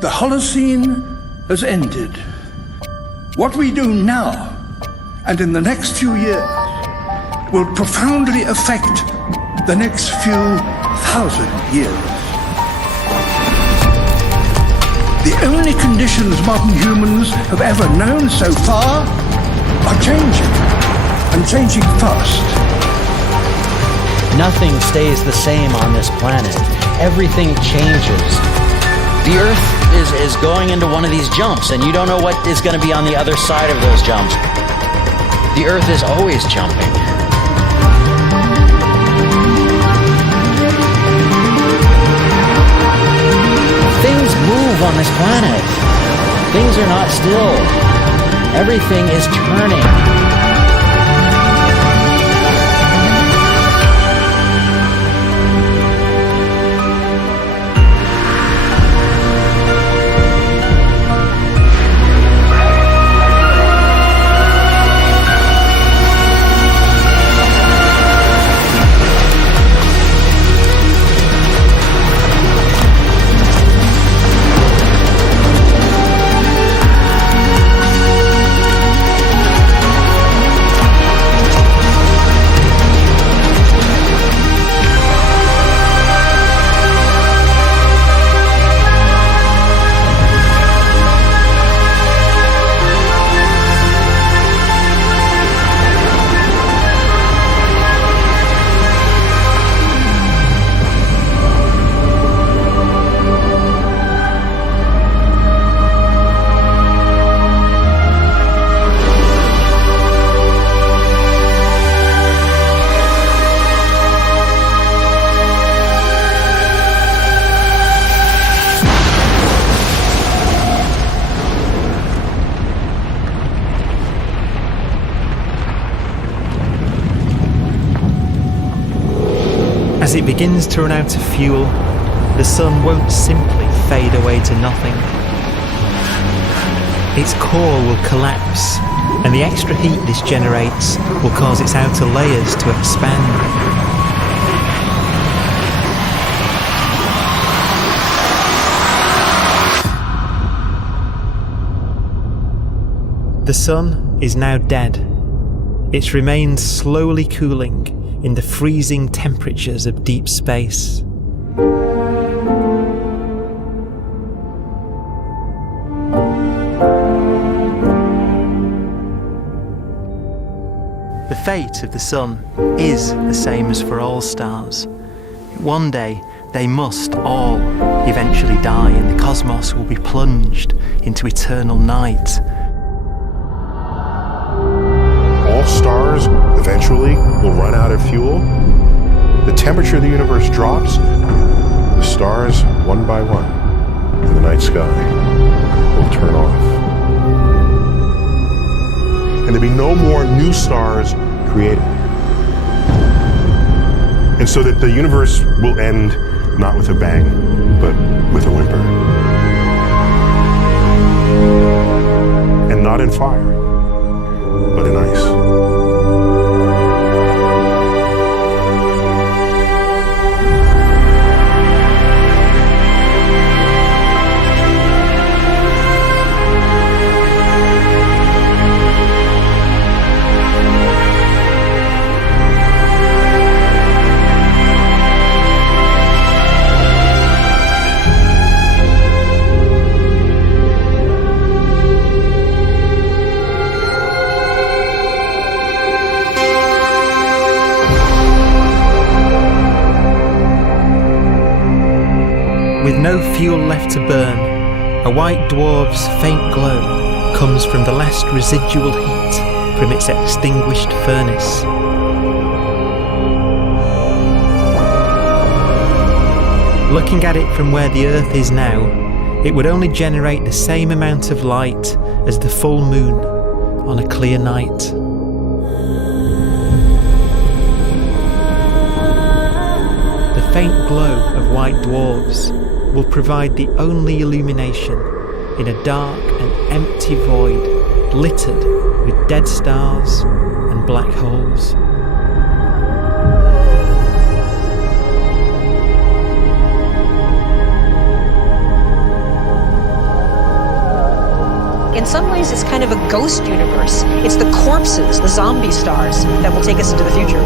The Holocene has ended. What we do now, and in the next few years, will profoundly affect the next few thousand years. The only conditions modern humans have ever known so far are changing, and changing fast. Nothing stays the same on this planet. Everything changes. The Earth is going into one of these jumps, and you don't know what is going to be on the other side of those jumps. The Earth is always jumping. Things move on this planet. Things are not still. Everything is turning. As it begins to run out of fuel, the sun won't simply fade away to nothing. Its core will collapse, and the extra heat this generates will cause its outer layers to expand. The sun is now dead. Its remains slowly cooling in the freezing temperatures of deep space. The fate of the sun is the same as for all stars. One day they must all eventually die, and the cosmos will be plunged into eternal night. All stars eventually will run out of fuel. The temperature of the universe drops. The stars, one by one, in the night sky, will turn off. And there'll be no more new stars created. And so that the universe will end not with a bang, but with a whimper. And not in fire, but in ice. With no fuel left to burn, a white dwarf's faint glow comes from the last residual heat from its extinguished furnace. Looking at it from where the Earth is now, it would only generate the same amount of light as the full moon on a clear night. The faint glow of white dwarfs will provide the only illumination in a dark and empty void littered with dead stars and black holes. ways, it's kind of a ghost universe. It's the corpses, the zombie stars, that will take us into the future.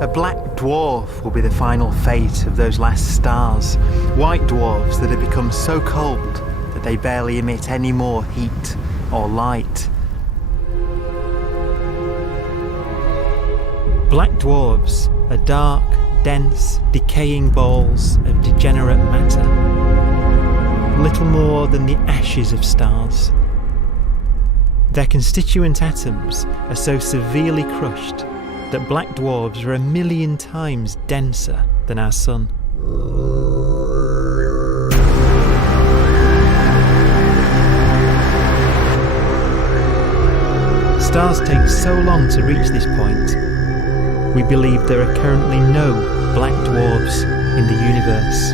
A black dwarf will be the final fate of those last stars. White dwarfs that have become so cold that they barely emit any more heat or light. Black dwarfs are dark, dense, decaying balls of degenerate matter, little more than the ashes of stars. Their constituent atoms are so severely crushed that black dwarfs are 1,000,000 times denser than our Sun. Stars take so long to reach this point, we believe there are currently no black dwarfs in the universe.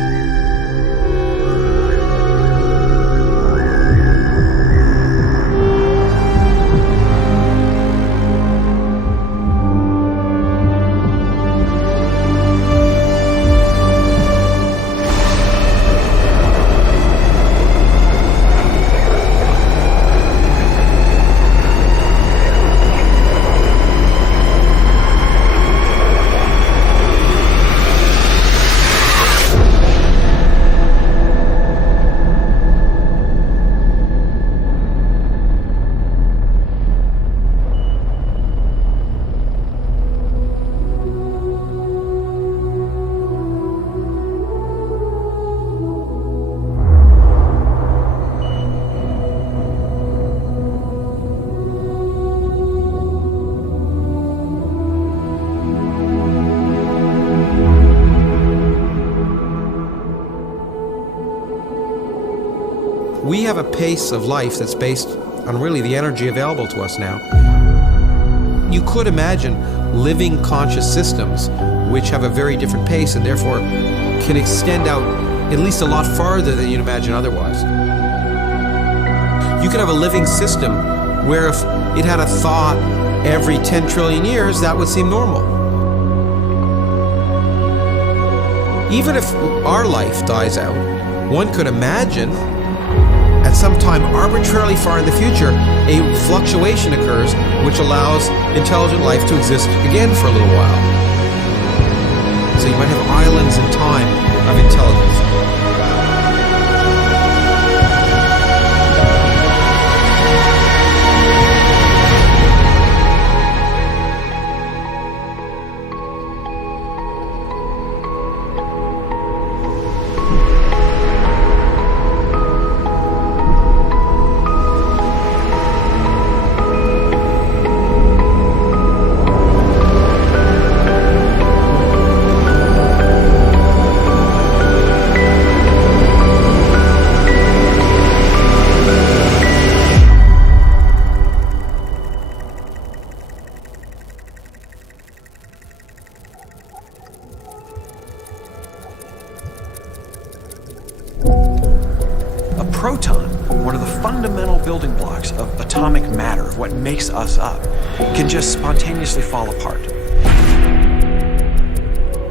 We have a pace of life that's based on really the energy available to us now. You could imagine living conscious systems which have a very different pace and therefore can extend out at least a lot farther than you'd imagine otherwise. You could have a living system where if it had a thought every 10 trillion years, that would seem normal. Even if our life dies out, one could imagine at some time arbitrarily far in the future, a fluctuation occurs which allows intelligent life to exist again for a little while. So you might have islands in time of intelligence. Proton, one of the fundamental building blocks of atomic matter, what makes us up, can just spontaneously fall apart.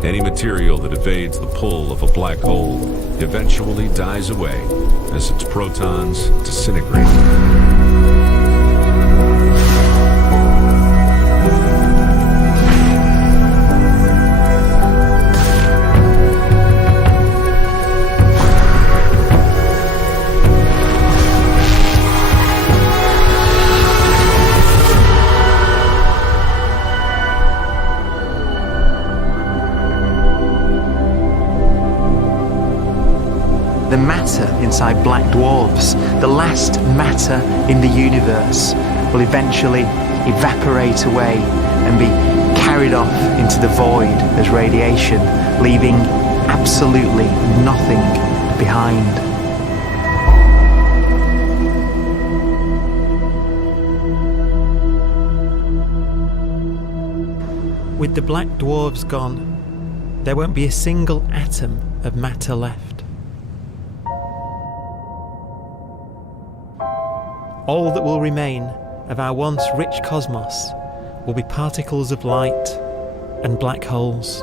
Any material that evades the pull of a black hole eventually dies away as its protons disintegrate. The matter inside black dwarfs, the last matter in the universe, will eventually evaporate away and be carried off into the void as radiation, leaving absolutely nothing behind. With the black dwarfs gone, there won't be a single atom of matter left. All that will remain of our once rich cosmos will be particles of light and black holes.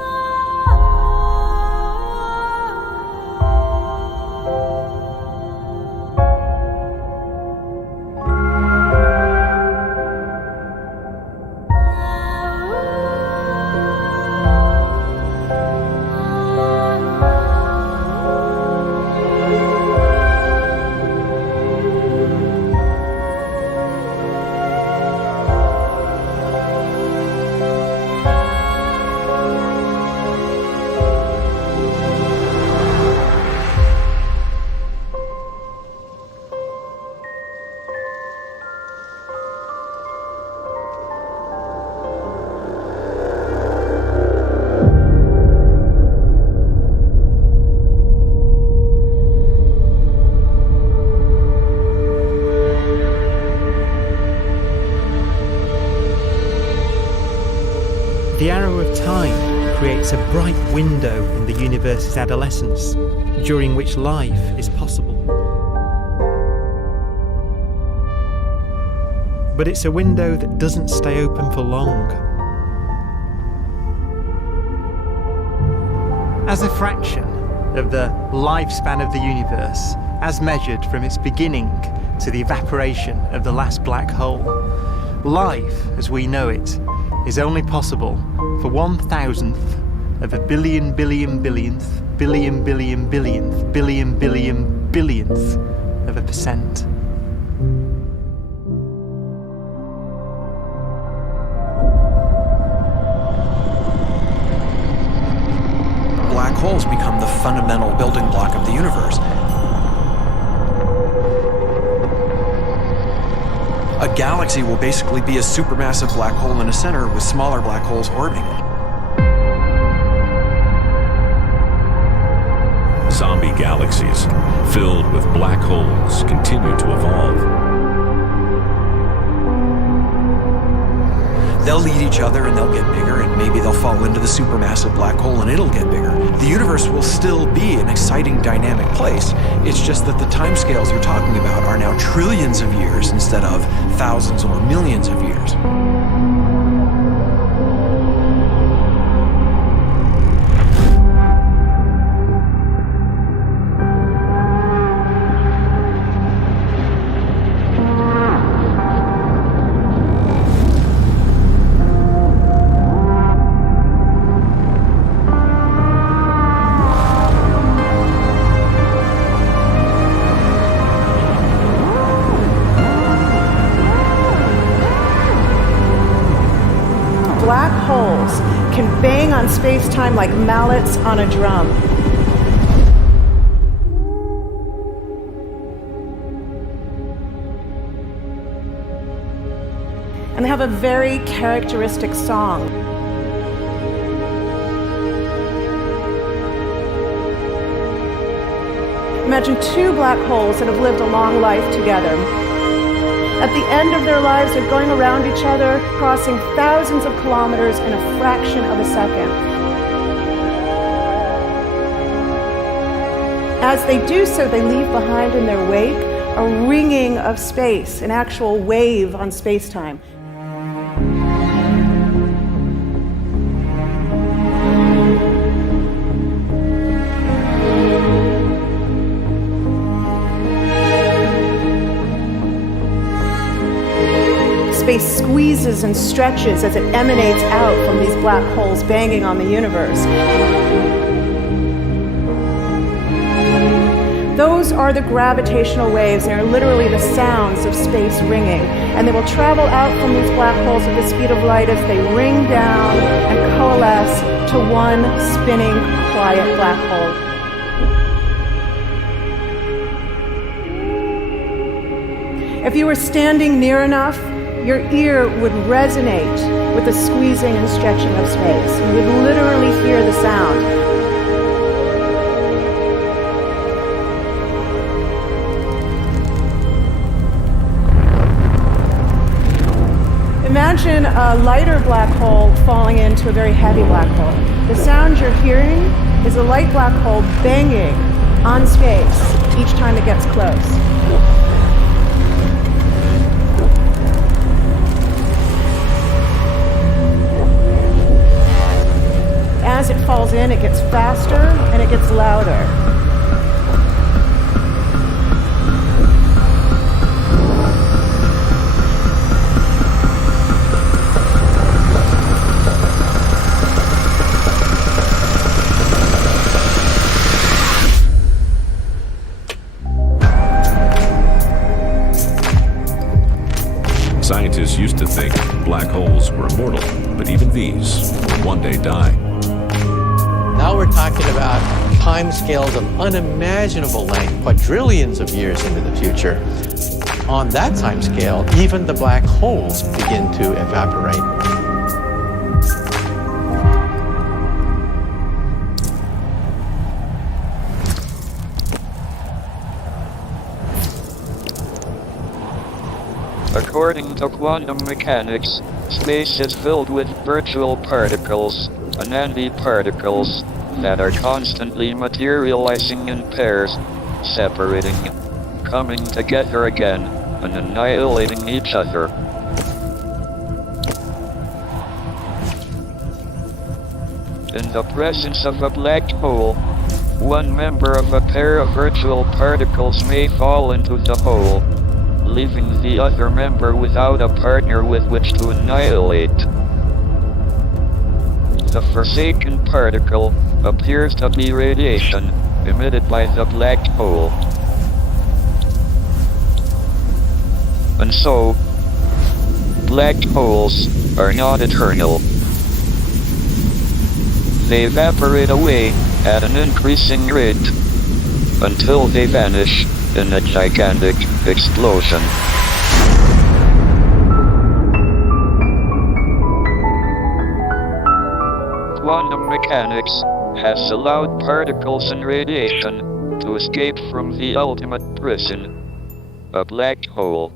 The arrow of time creates a bright window in the universe's adolescence, during which life is possible. But it's a window that doesn't stay open for long. As a fraction of the lifespan of the universe, as measured from its beginning to the evaporation of the last black hole, life, as we know it, is only possible for 1,000th of a billion billionth billion billion billionth billion billion billionth of a percent. Black holes become the fundamental building block of the universe. A galaxy will basically be a supermassive black hole in a center with smaller black holes orbiting it. Zombie galaxies filled with black holes continue to evolve. They'll eat each other and they'll get bigger, and maybe they'll fall into the supermassive black hole and it'll get bigger. The universe will still be an exciting, dynamic place. It's just that the timescales you're talking about are now trillions of years instead of thousands or millions of years. Black holes can bang on space-time like mallets on a drum. And they have a very characteristic song. Imagine two black holes that have lived a long life together. At the end of their lives, they're going around each other, crossing thousands of kilometers in a fraction of a second. As they do so, they leave behind in their wake a ringing of space, an actual wave on space-time. squeezes and stretches as it emanates out from these black holes banging on the universe. Those are the gravitational waves. They are literally the sounds of space ringing. And they will travel out from these black holes at the speed of light as they ring down and coalesce to one spinning, quiet black hole. If you were standing near enough, your ear would resonate with the squeezing and stretching of space. You would literally hear the sound. Imagine a lighter black hole falling into a very heavy black hole. The sound you're hearing is a light black hole banging on space each time it gets close. As it falls in, it gets faster and it gets louder. Scientists used to think black holes were immortal, but even these will one day die. Now we're talking about timescales of unimaginable length, quadrillions of years into the future. On that timescale, even the black holes begin to evaporate. According to quantum mechanics, space is filled with virtual particles, antiparticles, that are constantly materializing in pairs, separating, coming together again, and annihilating each other. In the presence of a black hole, one member of a pair of virtual particles may fall into the hole, leaving the other member without a partner with which to annihilate. The forsaken particle appears to be radiation emitted by the black hole. And so, black holes are not eternal. They evaporate away at an increasing rate until they vanish in a gigantic explosion. Quantum mechanics has allowed particles and radiation to escape from the ultimate prison, a black hole.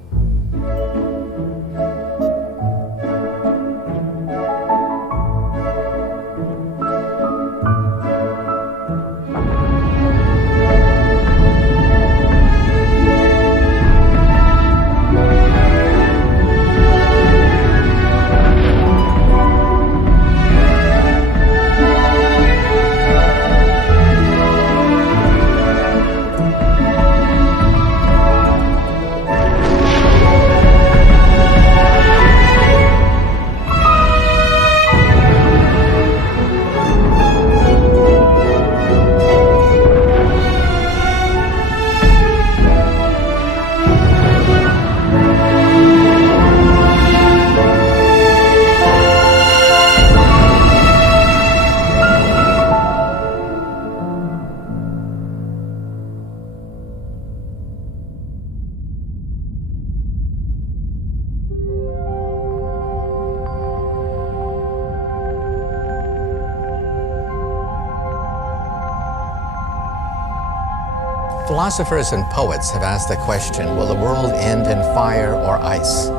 Philosophers and poets have asked the question, will the world end in fire or ice?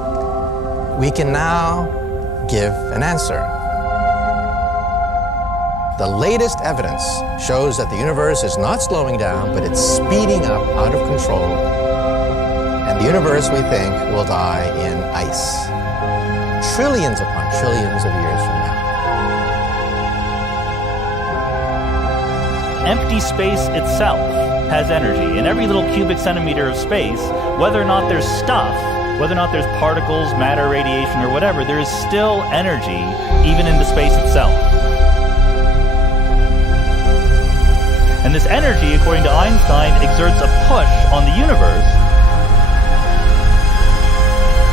We can now give an answer. The latest evidence shows that the universe is not slowing down, but it's speeding up out of control. And the universe, we think, will die in ice. Trillions upon trillions of years from now. Empty space itself has energy. In every little cubic centimeter of space, whether or not there's stuff whether or not there's particles, matter, radiation, or whatever, there is still energy even into space itself. And this energy, according to Einstein, exerts a push on the universe.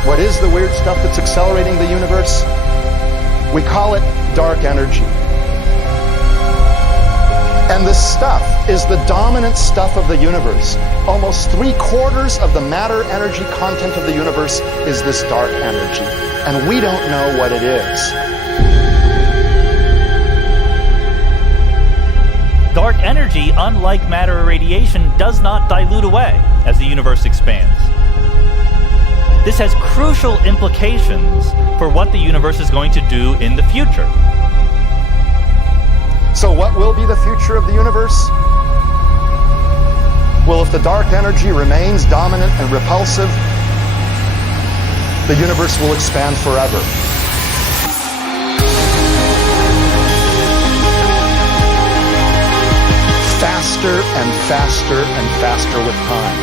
What is the weird stuff that's accelerating the universe? We call it dark energy. And this stuff is the dominant stuff of the universe. Almost 3/4 of the matter-energy content of the universe is this dark energy. And we don't know what it is. Dark energy, unlike matter or radiation, does not dilute away as the universe expands. This has crucial implications for what the universe is going to do in the future. So what will be the future of the universe? Well, if the dark energy remains dominant and repulsive, the universe will expand forever. Faster and faster and faster with time.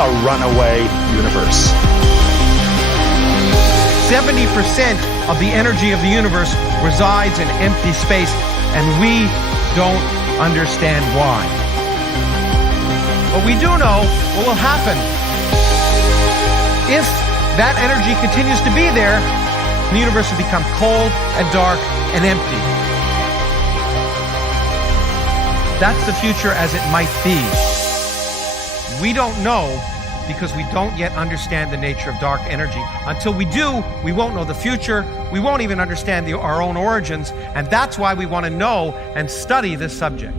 A runaway universe. 70% of the energy of the universe resides in empty space, and we don't understand why. But we do know what will happen. If that energy continues to be there, the universe will become cold and dark and empty. That's the future as it might be. We don't know because we don't yet understand the nature of dark energy. Until we do, we won't know the future. We won't even understand our own origins. And that's why we want to know and study this subject.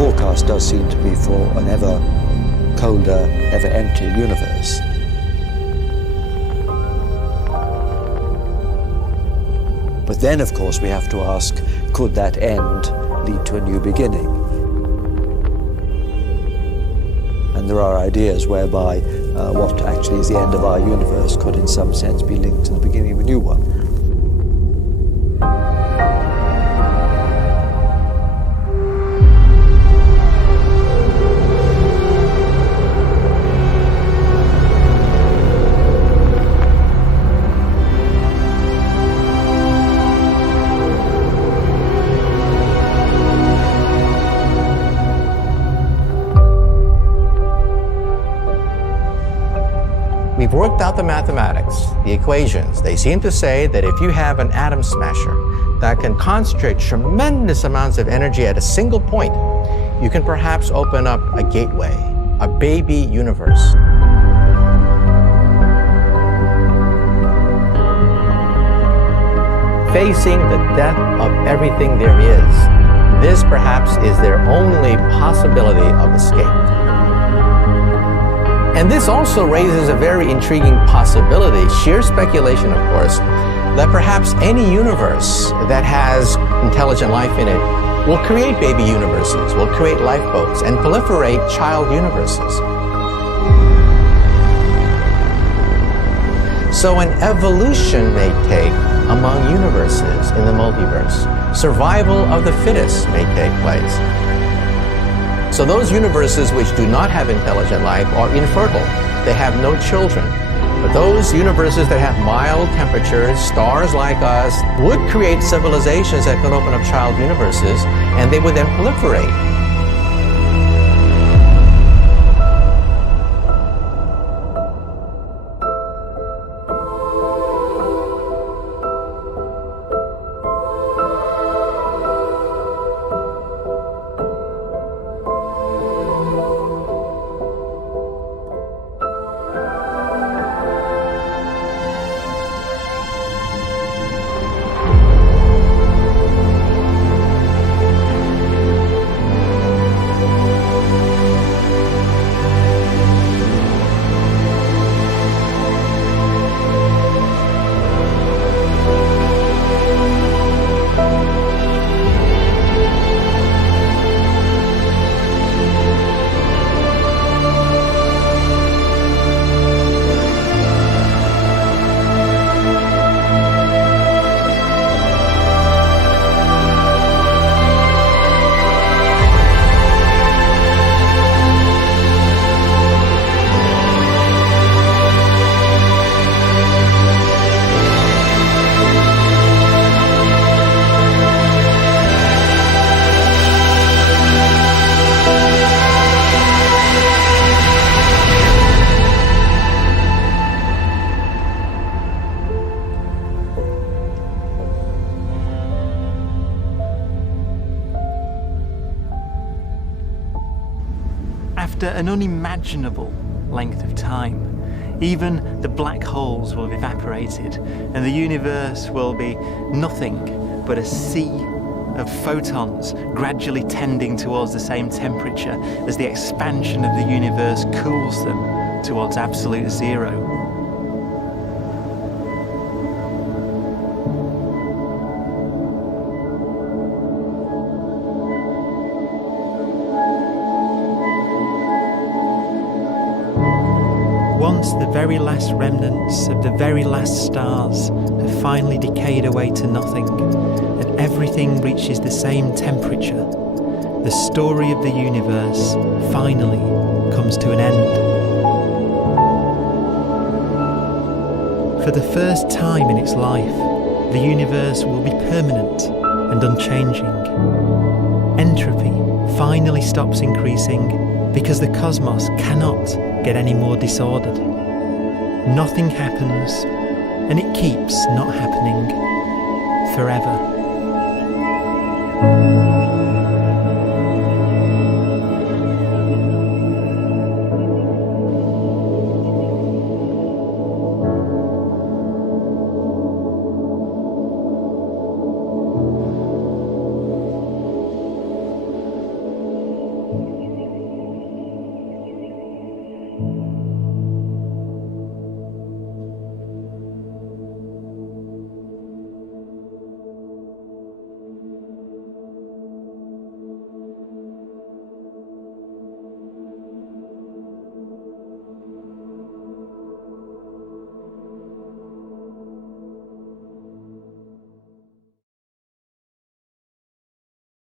Forecast does seem to be for an ever colder, ever emptier universe. But then, of course, we have to ask, could that end lead to a new beginning? And there are ideas whereby what actually is the end of our universe could in some sense be linked to the beginning of a new one. We've worked out the mathematics, the equations. They seem to say that if you have an atom smasher that can concentrate tremendous amounts of energy at a single point, you can perhaps open up a gateway, a baby universe. Facing the death of everything there is, this perhaps is their only possibility of escape. And this also raises a very intriguing possibility, sheer speculation of course, that perhaps any universe that has intelligent life in it will create baby universes, will create lifeboats, and proliferate child universes. So an evolution may take among universes in the multiverse. Survival of the fittest may take place. So those universes which do not have intelligent life are infertile. They have no children. But those universes that have mild temperatures, stars like us, would create civilizations that could open up child universes, and they would then proliferate. After an unimaginable length of time, even the black holes will have evaporated and the universe will be nothing but a sea of photons gradually tending towards the same temperature as the expansion of the universe cools them towards absolute zero. Once the very last remnants of the very last stars have finally decayed away to nothing, and everything reaches the same temperature, the story of the universe finally comes to an end. For the first time in its life, the universe will be permanent and unchanging. Entropy finally stops increasing because the cosmos cannot get any more disordered. Nothing happens, and it keeps not happening forever.